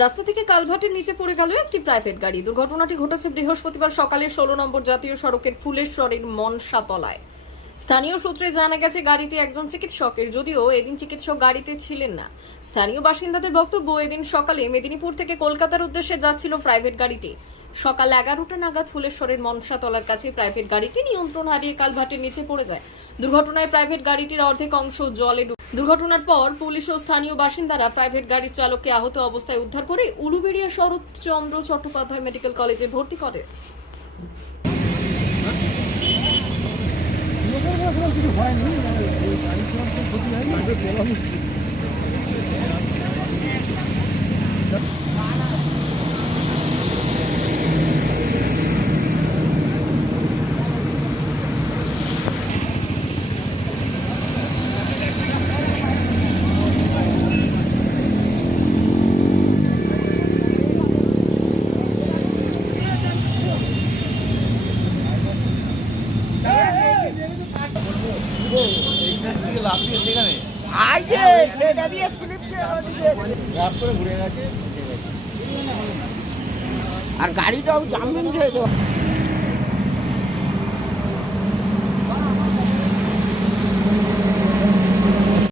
রাস্তা থেকে কালভার্টের নিচে পড়ে গেল একটি প্রাইভেট গাড়ি। দুর্ঘটনাটি ঘটেছে বৃহস্পতিবার সকালে 16 নম্বর জাতীয় সড়কের ফুলেশ্বরীর মনসাতলায়। স্থানীয় সূত্রে জানা গেছে গাড়িটি একজন চিকিৎসকের, যদিও এদিন চিকিৎসক গাড়িতে ছিলেন না। স্থানীয় বাসিন্দাদের বক্তব্য, এদিন সকালে মেদিনীপুর থেকে কলকাতার উদ্দেশ্যে যাচ্ছিল প্রাইভেট গাড়িটি। সকাল 11টা নাগাদ ফুলেশ্বরের মনসাতলার কাছে প্রাইভেট গাড়িটি নিয়ন্ত্রণ হারিয়ে কালভার্টের নিচে পড়ে যায়। দুর্ঘটনায় প্রাইভেট গাড়িটির অর্ধেক অংশ জলে ডুবে। দুর্ঘটনার পর পুলিশ ও স্থানীয় বাসিন্দারা প্রাইভেট গাড়ির চালককে আহত অবস্থায় উদ্ধার করে উলুবেড়িয়া শরৎচন্দ্র চট্টোপাধ্যায় মেডিকেল কলেজে ভর্তি করে। আর গাড়িটাও জাম্পিং খেয়েছে।